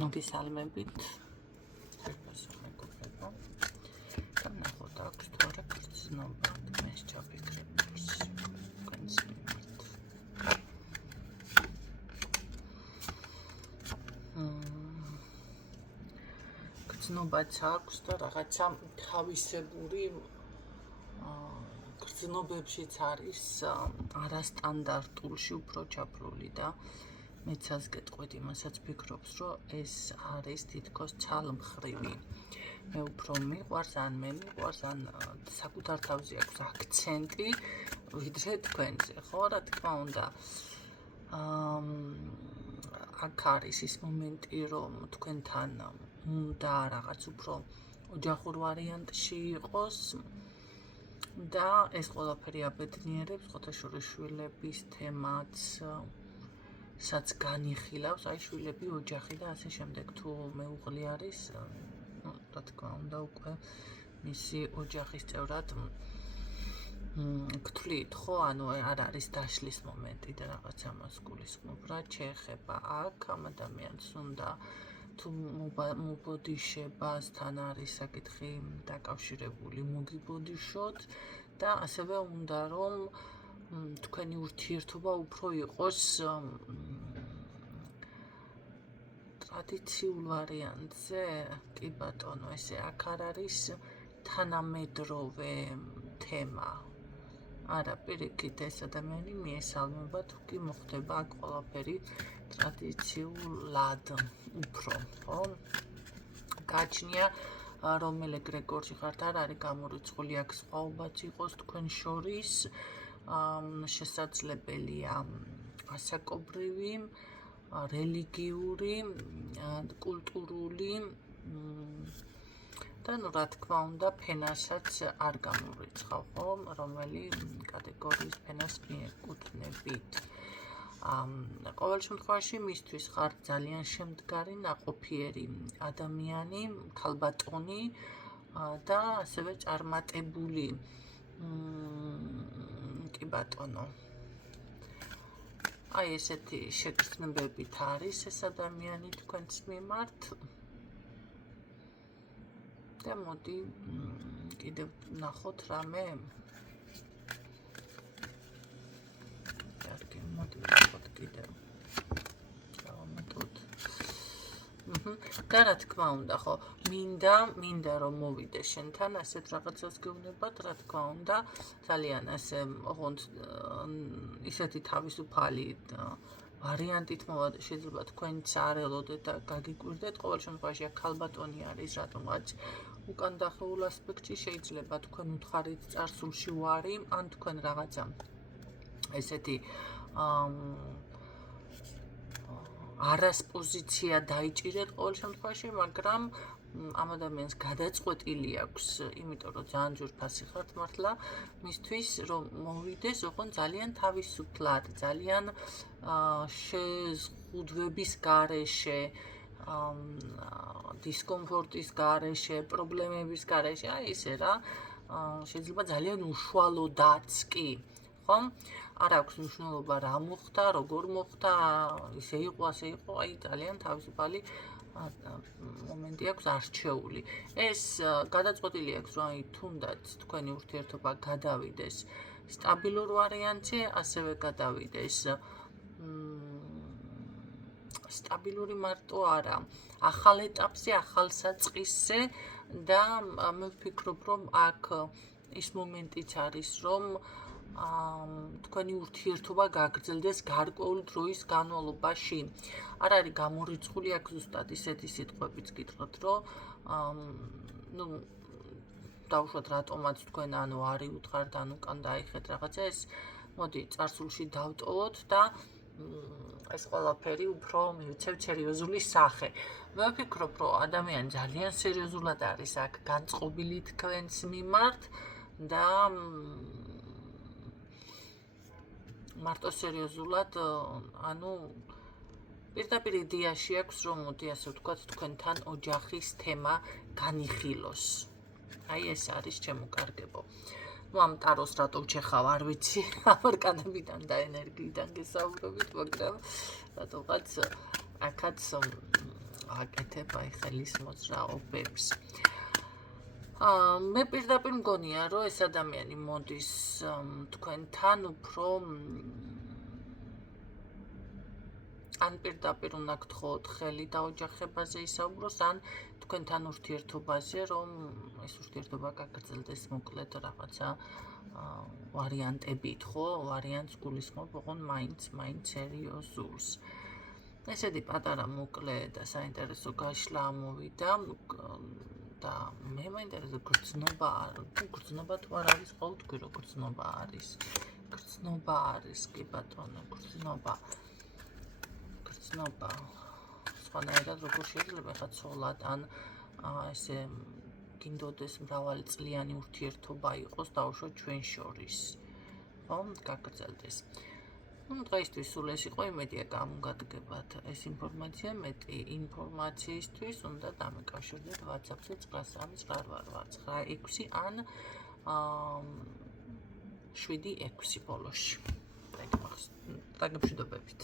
მოგესალმებით. ხერხესო მეგობრებო. განახოთ აქვს თუ არა გრძნობა, დღეს ჩავფიქრებ ის თქვენს მიმართ. გრძნობაც აქვს და რაღაცა თავისებური გრძნობებშიც არის არასტანდარტულში უფრო ჩაფლული და მეცაც გეტყვით იმასაც ვფიქრობს, რომ ეს არის თითქოს ცალმხრივი. მე უფრო მიყვარს, ან მე მიყვარს, ან საკუთარ თავზე აქვს აქცენტი, ვიდრე თქვენზე, ხო, რა თქმა უნდა. აქ არის ის მომენტი, რომ თქვენთან უნდა რაღაც უფრო ოჯახურ ვარიანტში იყოს და ეს ყველაფერი აბედნიერებს, ხოთაშორის შვილების თემაც სადაც განიხილავს, აი შვილები, ოჯახი და ასე შემდეგ. თუ მეუღლე არის, რა თქმა უნდა, უკვე მისი ოჯახის წევრად გთვლით, ხო, ანუ არ არის დაშლის მომენტი და რაღაც ამას გულისხმობ, რა შეეხება აქ ამ ადამიანს უნდა თუ მობოდიშებასთან არის საკითხი დაკავშირებული, მოგიბოდიშოთ და ასევე უნდა რომ თქვენი ურთიერთობა უფრო იყოს ტრადიციულ ვარიანტზე, კი ბატონო, ესე აქ არ არის თანამედროვე თემა. არა, პირიქით ეს ადამიანი მიესალმება, თუ კი მოხდება აქ ყველაფერი ტრადიციულად უფრო, ხო? გაჩნია რომელ ეგრეგორში ხართ, არ არის გამორიცხული, აქ სხვაობაც იყოს თქვენ შორის, შესაძლებელია ასაკობრივი, რელიგიური, კულტურული და ნუ რა თქმა უნდა ფენასაც არ გამორიცხავ, ხო, რომელი კატეგორიის ფენას მიეკუთვნებით. ყოველ შემთხვევაში მისთვის ხარ ძალიან შემდგარი, ნაყოფიერი ადამიანი, ქალბატონი და ასევე წარმატებული. კი ბატონო. აი ესეთი შეგრძნებებით არის ეს ადამიანი თქვენს მიმართ. და მოდი კიდევ ნახოთ რამე. კარგი, მოდი ნახოთ კიდევ. დავამატოთ. და რა თქმა უნდა, ხო, მინდა რომ მოვიდე შენთან, ასეთ რაღაცას გეუბნებათ, რა თქმა უნდა, ძალიან ასე, ოღონდ ისეთი თავისუფალი ვარიანტით მოვა და შეიძლება თქვენც არ ელოდეთ და გაგიკვირდეთ, ყოველ შემთხვევაში აქ ქალბატონი არის, რატომღაც უკან დახეულ ასპექტში შეიძლება თქვენ უთხარით წარსულში ვარი, ან თქვენ რაღაცა ესეთი არას პოზიცია დაიჭირეთ ყოველ შემთხვევაში, მაგრამ ამ ადამიანს გადაწყვეტილი აქვს, იმიტომ რომ ძალიან ძვირფასი ხართ მართლა, მისთვის რომ მოვიდეს, ოღონდ ძალიან თავისუფლად, ძალიან შეზღუდვების გარეშე, დისკომფორტის გარეშე, პრობლემების გარეშე, აი ესე რა, შეიძლება ძალიან უშუალოდაც კი, ხო? არ აქვს მნიშვნელობა რა მოხდა, როგორ მოხდა, ისე იყო, ასე იყო, აი ძალიან თავისუფალი მომენტი აქვს არჩეული. ეს გადაწყვეტილი აქვს, რომ აი თუნდაც თქვენი ურთიერთობა გადავიდეს სტაბილურ ვარიანტზე, ასევე გადავიდეს სტაბილური მარტო არა, ახალ ეტაპზე, ახალ საწყისზე და მე ვფიქრობ, რომ აქ ის მომენტიც არის, რომ თქვენი ურთიერთობა გაგრძელდეს გარკვეული დროის განმავლობაში. არ არის გამორიცხული, აქ ზუსტად ისეთი სიტყვებიც გითხრათ, რომ ნუ დავუშვათ რატომაც თქვენ ანუ არი უთხართ, ან უკან დაიხეთ რაღაცა, ეს მოდი წარსულში დავტოვოთ და ეს ყველაფერი უფრო მივიცევთ სერიოზული სახე. მე ვფიქრობ, რომ ადამიანი ძალიან სერიოზულად არის აქ განწყობილი თქვენს მიმართ და მარტო სერიოზულად, ანუ პირდაპირ იდეაში აქვს, რომ მოდი ასე ვთქვათ, თქვენთან ოჯახის თემა განიხილოს. აი ეს არის შემოკარგებო. ნუ ამ ტაროს რატო ვჩეხავ, არ ვიცი, ამ არკანებიდან და ენერგიიდან გესაუბრებით, მაგრამ რატოღაც აქაც აკეთებ აი ხელის მოძრაობებს. მე პირდაპირ მგონია, რომ ეს ადამიანი მოდის თქვენთან უფრო ან პირდაპირ უნდა გთხოვოთ ხელი დაოჯახებაზე ისაუბროს, ან თქვენთან ურთიერთობაზე, რომ ეს ურთიერთობა გაგრძელდეს მოკლედ რაღაცა ვარიანტებით, ხო? ვარიანტს გულისხმობ, ოღონ მაინც სერიოზულს. ესეთი პატარა მოკლე და საინტერესო გაშლა ამოვიდა და მე მაინტერესებს გრძნობა თუ არ არის ყოველთვი რომ გრძნობა არის კი ბატონო გრძნობა სხვანაირად როგორ შეიძლება ხა ცოლად ან ესე გინდოდეს მრავალწლიანი ურთიერთობა იყოს დაუშვათ ჩვენ შორის ხო გაგრძელდეს დღეისთვის სულ ეს იყო იმედია გამოგადგებათ ეს ინფორმაცია მეტი ინფორმაციისთვის უნდა დამეკავშირდეთ WhatsApp-ზე 93988 ან 76 ბოლოში. დაგემშვიდობებით.